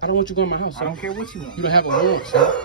I don't want you going to my house, sir. I don't care what you want. You don't have a warrant, sir.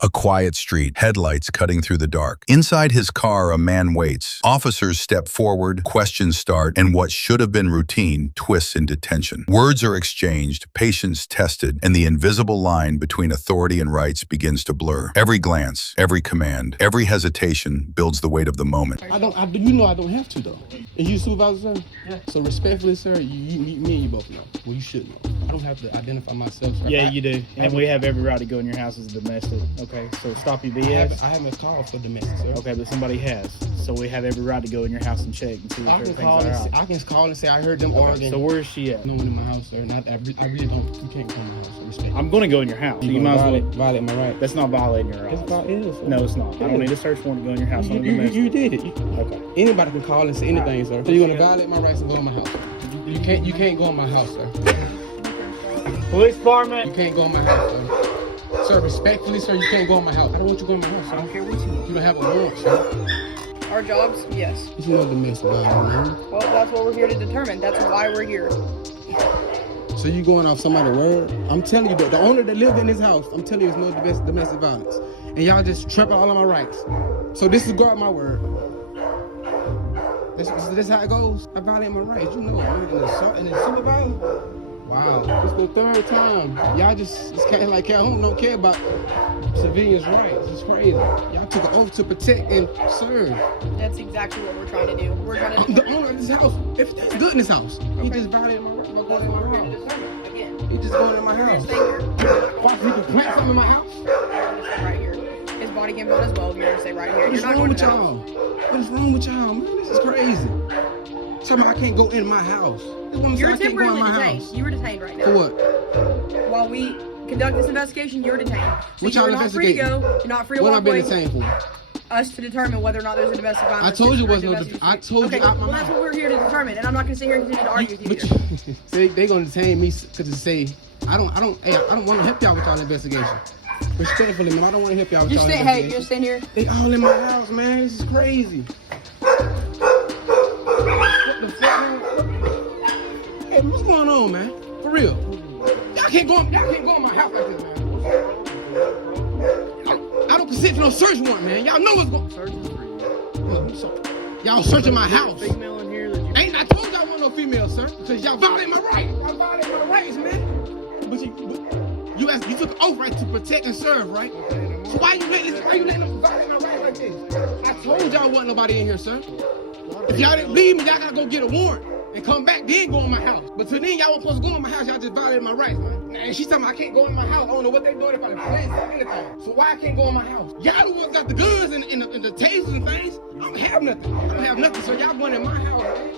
A quiet street, headlights cutting through the dark. Inside his car, a man waits. Officers step forward, questions start, and what should have been routine twists into tension. Words are exchanged, patience tested, and the invisible line between authority and rights begins to blur. Every glance, every command, every hesitation builds the weight of the moment. You know I don't have to, though. And you supervisor, sir? Yeah. So respectfully, sir, me and you both know. Well, you should know. I don't have to identify myself, sir. Yeah, you do. And we have every right to go in your house as a domestic. Okay, so stop your BS. I haven't called for domestic, sir. Okay, but somebody has. So we have every right to go in your house and check and see if everything's all right. I can call and say I heard them arguing. So where's she at? No one in my house, sir. I really don't. You can't come in my house. Respect. I'm going to go in your house. You might as well violate my right. That's not violating your rights. It is. No, it's not. I don't need a search warrant to go in your house. You did it. Okay. Anybody can call and say anything, sir. So you're gonna violate my rights and go in my house. You can't go in my house, sir. Police department. You can't go in my house, sir. Sir, respectfully, sir, you can't go in my house. I don't want you to go in my house, sir. I don't care what you want. You don't have a warrant, sir. Our jobs, yes. It's no domestic violence, man. Well, that's what we're here to determine. That's why we're here. So you going off somebody's word? I'm telling you, the owner that lived in this house, I'm telling you, it's no domestic violence. And y'all just trapping all of my rights. So this is guard my word. This how it goes. I violate my rights. You know, I'm an assault and a supervisor. Wow, it's the third time. Y'all it's kind of like Calhoun don't care about civilians' rights. It's crazy. Y'all took an oath to protect and serve. That's exactly what we're trying to do. We're trying to. I'm the owner of this house. Everything's good in this house. Okay. He just violated my rights by That's going what in we're my here to house. determine. Again. He just going in my house. Stay here. Why he can plant something in my house? Right here. His body cam's on as well. You're gonna stay right here. What's wrong with y'all? What is wrong with y'all, man? This is crazy. Tell me I can't go in my house. You're temporarily detained. You were detained right now. For what? While we conduct this investigation, you're detained. So What y'all you're not free to investigating? go. You're not free to What walk I've been away. detained for? Us to determine whether or not there's a domestic violence. I told you situation was no. investigation. I told Okay, you out my well, that's mouth. what we're here to determine, and I'm not going to sit here and continue to argue with you. But you, see, they gonna detain me because they say I don't want to help y'all with y'all investigation. Respectfully, man, I don't want to help y'all with y'all investigation. Hey, just stand here. They all in my house, man. This is crazy. What the fuck, man? Hey, what's going on, man? For real. Y'all can't go in my house like this, man. I don't consent to no search warrant, man. Y'all know what's going on. Y'all searching my house. Female in here that you... Ain't I told y'all want no female, sir? Because y'all violate my rights. Y'all violate my rights, man. But you took an oath, right, to protect and serve, right? So why you letting them violate my rights like this? I told y'all wasn't nobody in here, sir. If y'all didn't believe me, y'all gotta go get a warrant and come back, then go in my house. But till then, y'all weren't supposed to go in my house. Y'all just violated my rights, man. And she's telling me I can't go in my house. I don't know what they doing if I police or anything. So why I can't go in my house? Y'all the ones got the guns and the tasers and things. I don't have nothing. I don't have nothing, so y'all going in my house, man.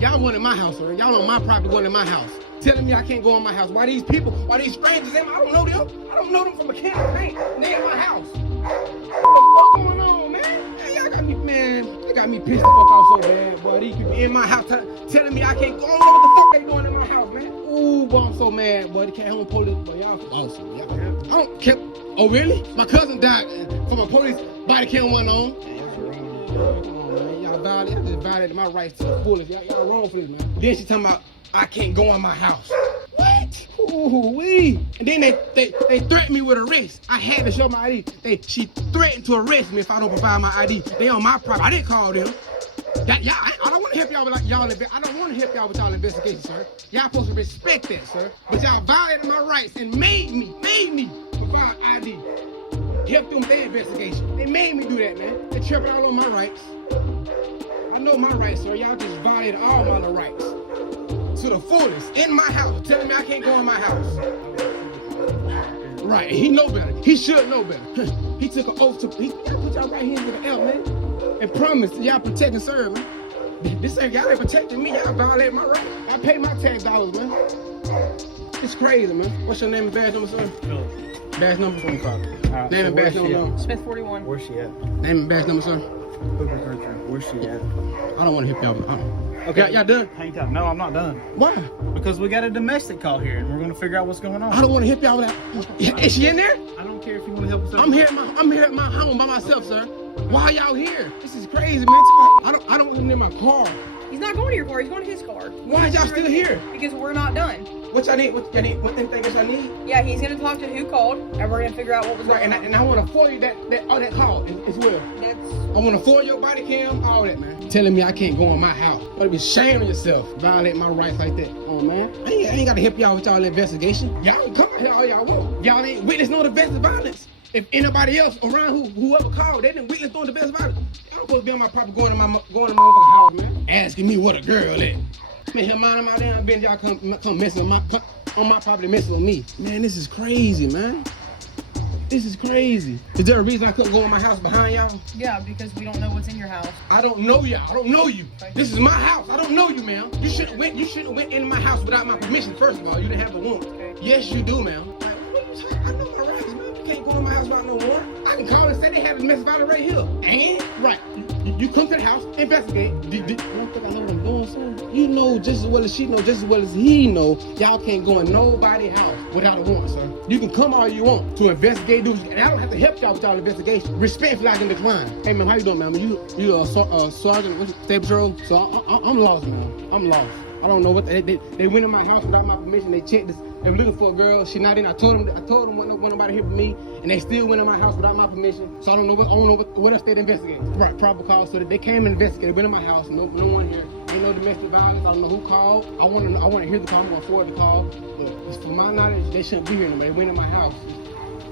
Y'all went in my house, sir. Y'all on my property, going in my house. Telling me I can't go in my house. Why these strangers in my, I don't know them. I don't know them from a can of paint. And they in my house. What the fuck going on, man? Y'all got me, man. They got me pissed the fuck off so bad, boy. These people in my house telling me I can't go. I don't know what the fuck they doing in my house, man. Ooh, boy, I'm so mad, boy. They can't hold police, boy. Y'all awesome. Y'all, I don't care. Oh, really? My cousin died from a police body cam went on. Come on, man. Y'all just violated my rights to the fullest. Y'all wrong for this, man. Then she talking about I can't go in my house. What? Ooh-wee. And then they threatened me with arrest. I had to show my ID. She threatened to arrest me if I don't provide my ID. They on my property. I didn't call them. I don't want to help y'all with y'all. I don't want to help y'all with y'all investigation, sir. Y'all supposed to respect that, sir. But y'all violated my rights and made me provide ID. Help them with their investigation. They made me do that, man. They tripping all on my rights. I know my rights, sir. Y'all just violated all my other rights. To the fullest, in my house, telling me I can't go in my house. Right, he know better. He should know better. He took an oath to, y'all put y'all right here with an L, man. And promise y'all protect and serve, man. This ain't y'all ain't protecting me, y'all violate my rights. I pay my tax dollars, man. It's crazy, man. What's your name and badge number, sir? Badge number from the car. Name and badge number. Smith 41. Where's she at? Name and badge number, sir. Where's she at? I don't want to help y'all. Okay, y'all done? Hang tight. No, I'm not done. Why? Because we got a domestic call here, and we're going to figure out what's going on. I don't want to help y'all with that. Is she in there? I don't care if you want to help us out. I'm here at my home by myself, sir. Why y'all here? This is crazy, man. I don't want them in my car. He's not going to your car. He's going to his car. Why is y'all still here? Because we're not done. What y'all need? What anything else y'all need? Yeah, he's gonna talk to who called, and we're gonna figure out what was Right, going on. and I want to forward you that call as well. I want to forward your body cam, all that, man. Telling me I can't go in my house. You ought to be ashamed of yourself, violate my rights like that. Oh, man. I ain't got to help y'all with y'all investigation. Y'all can come out here all y'all want. Y'all ain't witness no domestic violence. If anybody else around whoever called, they didn't witness no domestic violence. Y'all supposed to be on my property going to my motherfucking house, man. Asking me what a girl at. Man, here minding my damn business, y'all come messing on my property, messing with me. Man, this is crazy, man. This is crazy. Is there a reason I couldn't go in my house behind y'all? Yeah, because we don't know what's in your house. I don't know y'all. I don't know you. Okay. This is my house. I don't know you, ma'am. You shouldn't went in my house without my permission. First of all, you didn't have a warrant. Okay. Yes, you do, ma'am. Like, what are you talking? I know my rights, man. You can't go in my house without no warrant. I can call and say they had a domestic violence right here. And right, you come to the house, investigate. You don't think I know what I'm doing, son? You know just as well as she know, just as well as he know. Y'all can't go in nobody's house without a warrant, sir. You can come all you want to investigate, and I don't have to help y'all with y'all investigation. Respectfully, I can decline. Hey, man, how you doing, man? You a sergeant, state patrol? So I'm lost, man. I'm lost. I don't know what they went in my house without my permission. They checked this. They were looking for a girl. She not in. I told them wasn't nobody here for me, and they still went in my house without my permission. So I don't know what else they'd investigate. Right, proper call. So they came and investigated. Went in my house. No one here. Ain't no domestic violence. I don't know who called. I want to hear the call. I'm gonna forward the call. But for my knowledge, they shouldn't be here. They went in my house.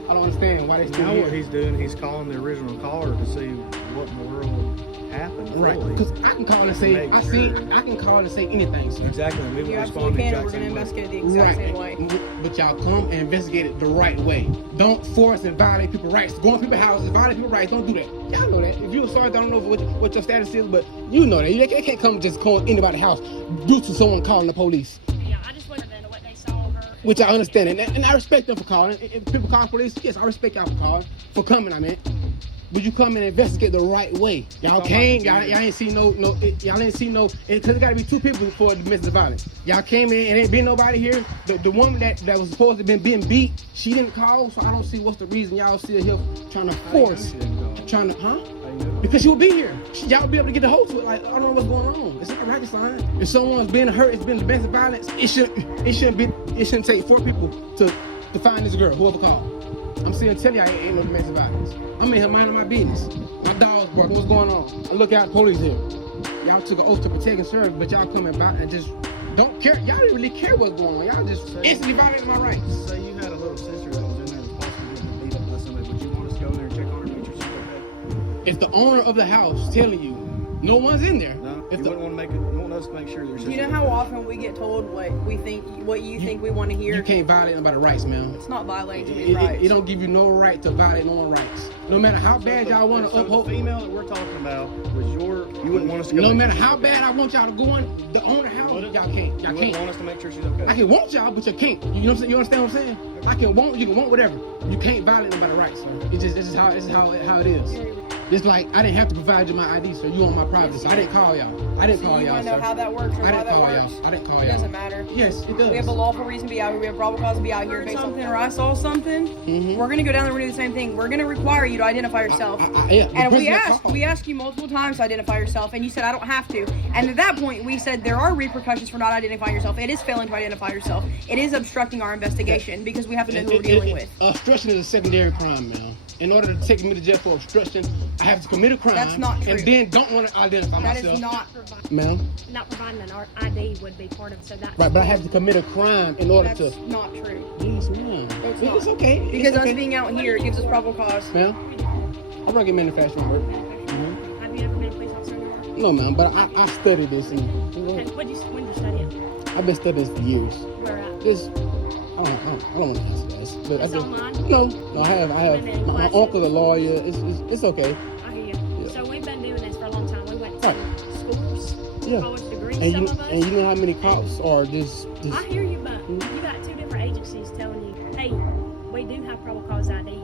I don't understand why they still Now here. what he's doing, he's calling the original caller to see what in the world happened. Right, Really. because I can call and say I can call and say anything, sir. Exactly. We will You respond absolutely the can, and exact we're going to same way. investigate it the exact same way. But y'all come and investigate it the right way. Don't force and violate people's rights. Go in people's houses, violate people's rights. Don't do that. Y'all know that. If you're sorry, I don't know what your status is, but you know that. They can't come just call anybody's house due to someone calling the police. Yeah, I just wasn't into what they saw her. Which I understand, and I respect them for calling. If people call police, yes, I respect y'all for calling, for coming, I mean. But you come and investigate the right way. Y'all came, y'all ain't see no, y'all ain't see no, because it gotta be two people for domestic violence. Y'all came in and ain't been nobody here. The woman that was supposed to have been beat, she didn't call, so I don't see what's the reason y'all still here trying to force, because she will be here. Y'all will be able to get the hold to it. Like, I don't know what's going on. It's not right to sign. If someone's been hurt, it's been domestic violence, it shouldn't take 4 people to find this girl, whoever called. I'm still telling y'all ain't no domestic violence. I'm in here minding my business. My dog's barking. What's going on? I look out, police here. Y'all took an oath to protect and serve, but y'all coming about and just don't care. Y'all didn't really care what's going on. Y'all just instantly violating my rights. Say you had a little sister that was in there that's possibly getting beat up by somebody. Would you want us to go in there and check on her, make sure she's okay? If the owner of the house telling you no one's in there, No, if you the, wouldn't want to you want us to make sure your sister. You know how often we get told what you think we want to hear? you can't violate nobody's rights, man. It's not violating anybody's rights. It don't give you no right to violate no one's rights. No matter how bad y'all want to uphold. The female that we're talking about was you wouldn't want us to go. No make matter sure how she's bad I want y'all to go in the owner house, y'all can't. Y'all You wouldn't can't. want us to make sure she's okay. I can want y'all, but you can't. You know what I'm saying? You understand what I'm saying? I can want, you can want whatever. You can't violate nobody's rights, sir. This is how it is. Just like I didn't have to provide you my ID, sir. You on my privacy. So I didn't call y'all. I didn't call You y'all, want to sir. know how that works or I why didn't that call works? y'all. I didn't call It y'all. doesn't matter. Yes, it does. We have a lawful reason to be out here. We have probable cause to be out here based on something, or I saw something. Mm-hmm. We're going to go down there and do the same thing. We're going to require you to identify yourself. Yeah, And the person we asked you multiple times to identify yourself, and you said I don't have to. And at that point, we said there are repercussions for not identifying yourself. It is failing to identify yourself. It is obstructing our investigation because we have to know who we're dealing with. Obstruction is a secondary crime, man. In order to take me to jail for obstruction, I have to commit a crime. That's not true. And then don't want to identify That myself. is not. Ma'am. Not providing an ID would be part of, so that's Right, but I have to commit a crime in order That's to. not true. Yes, ma'am. It's It's not. okay. It's Because okay. us being out here, it gives us probable cause. Ma'am, I work in manufacturing work. Have you ever been a police officer in your life? No, ma'am, but I studied this and And when did you study it? I've been studying this for years. Where at? Just, I don't want to answer that. But It's I just, online? no, I have. Been in My classes? uncle's a lawyer. It's okay. I hear you. Yeah. So we've been doing this for a long time. We went to Right. schools, Yeah. college degrees, And some you of us. and you know how many cops are just I hear you, but you got 2 different agencies telling you, hey, we do have probable cause ID.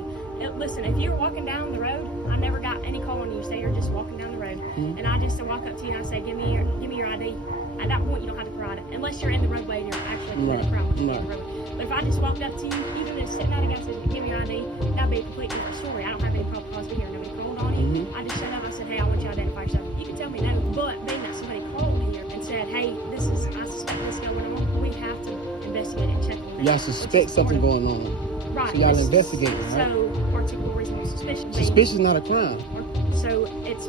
Listen, if you're walking down the road, I never got any call on you. Say you're just walking down the road, and I just walk up to you and I say, give me your ID. At that point, you don't have to provide it unless you're in the roadway and you're actually committing a crime. Which would be in the road. But if I just walked up to you, even if sitting out against it, give me your ID, that'd be a completely different story. I don't have any probable cause to be here. Nobody called on you. I just shut up. I said, hey, I want you to identify yourself. You can tell me no, but being that somebody called here hey, I suspect this going on. We have to investigate and check on it. Y'all suspect something going on. Right. So y'all investigate, right? So, articulable reasonable suspicion. Suspicion is not a crime. So it's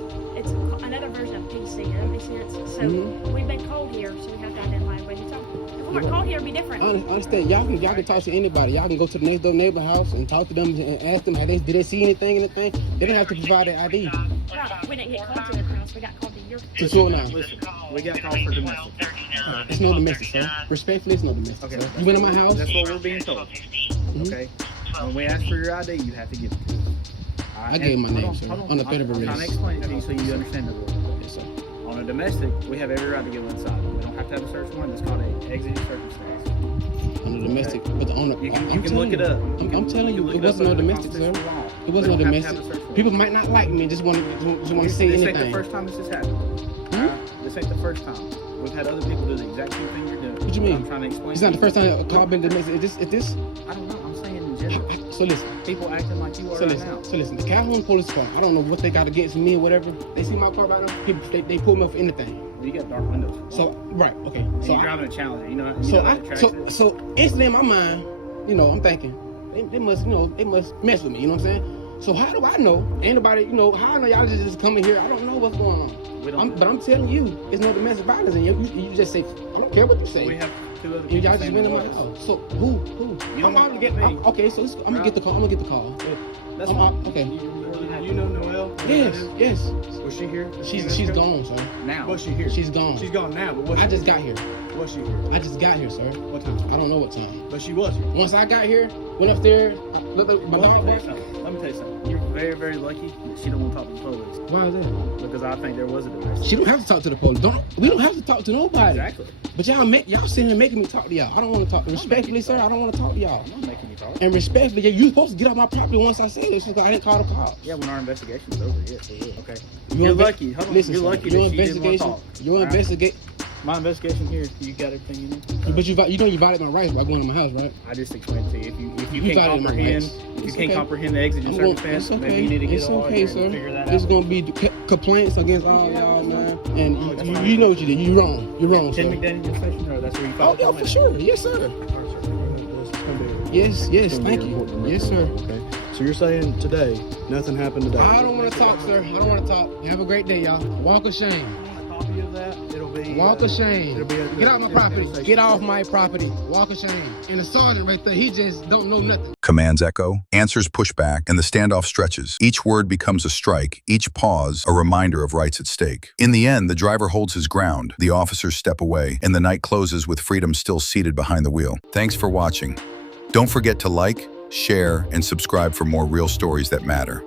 another version of PC. Does that make sense? So we've been called here, so we have to identify where you're talking. If we weren't called here, it'd be different. I understand. Y'all can talk to anybody. Y'all can go to the next door neighbor house and talk to them and ask them, did they see anything? They don't have to provide their ID. Right. We didn't get called to their house. We got called to your To 209. Listen, we got called for domestic. It's no domestic, sir. Respectfully, it's no domestic, Okay. sir. You went in my house? That's what we're being told. Okay. When we ask for your ID, you have to give it to us. I gave my name, sir, on the federal I'm trying to release. explain it to you so you understand the rules. Yes, sir. On a domestic, we have every right to go inside. We don't have to have a search warrant. That's called an exigent circumstance. On the domestic, but on the, You I'm can look telling it up. you, I'm telling you, look it up wasn't no under the domestic, sir. constitutional law. It wasn't We no don't have to have domestic. a search warrant. People might not like me, just want to say This anything. ain't the first time this has happened. This ain't the first time. We've had other people do the exact same thing you're doing. What you mean? I'm trying to explain. It's not the first time a call been domestic. Is this? I don't know. I'm saying in general. So listen. People acting like you are So right now. listen, the Calhoun police car, I don't know what they got against me or whatever. They see my car right now, people, they pull me up for anything. Well, you got dark windows. So, right, okay. And So, you're driving a Challenger. You know so instantly in my mind, I'm thinking, they must mess with me, you know what I'm saying? So how do I know? Anybody, how I know y'all just coming here? I don't know what's going on. But I'm telling you, it's no domestic violence, and you just say, I don't care what you say. We have two other And people y'all just saying went in it my was. house. So who? You don't I'm know get me. okay. So I'm gonna get the call. I'm gonna get the call. That's I'm fine. out, okay. You know Noelle? Yes. Was she here? She's gone, sir. Now. Was she here? She's gone. She's gone now, but was I she just here? got here. Was she here? I just got here, sir. What time? I don't know what time. But she was here. Once I got here, went upstairs, I looked at my dog. Let me tell you something. You're very, very lucky that she don't want to talk to the police. Why is that? Because I think there was a domestic. She don't have to talk to the police. We don't have to talk to nobody. Exactly. But y'all sitting here making me talk to y'all. I don't want to talk. Respectfully, sir, I don't want to talk to y'all. I'm not making you talk. And respectfully, you supposed to get off my property once I said it. Because I didn't call the cops. Yeah, when our investigation's over, yes, we will. Okay. Your You're inve- lucky. Hold on. Listen, You're sir, lucky your that she didn't want to investigation. talk. Your All right? investigate. My investigation here, you got everything you need. But you violate my rights by going to my house, right? I just explained to you. If you You can't violated my comprehend, rights. if you It's can't okay. comprehend the exigent circumstance, It's okay. maybe you need to get It's a lawyer okay, and sir. figure that There's out. gonna be complaints against all y'all, man. And you know what you did. You're wrong. You're wrong, Tim sir. McDaniel station, or that's where you Oh, filed yeah, for sure. Yes, sir. Yes, thank you. Yes, sir. Okay. So you're saying today, nothing happened today? I don't want to talk, sir. I don't want to talk. Have a great day, y'all. Walk of shame. A copy of that? It'll be. Walk of shame. It'll be at the- Get out my it'll be at the property. station. Get off my property. Walk of shame. And the sergeant right there, he just don't know nothing. Commands echo, answers push back, and the standoff stretches. Each word becomes a strike, each pause a reminder of rights at stake. In the end, the driver holds his ground, the officers step away, and the night closes with freedom still seated behind the wheel. Thanks for watching. Don't forget to like, share, and subscribe for more real stories that matter.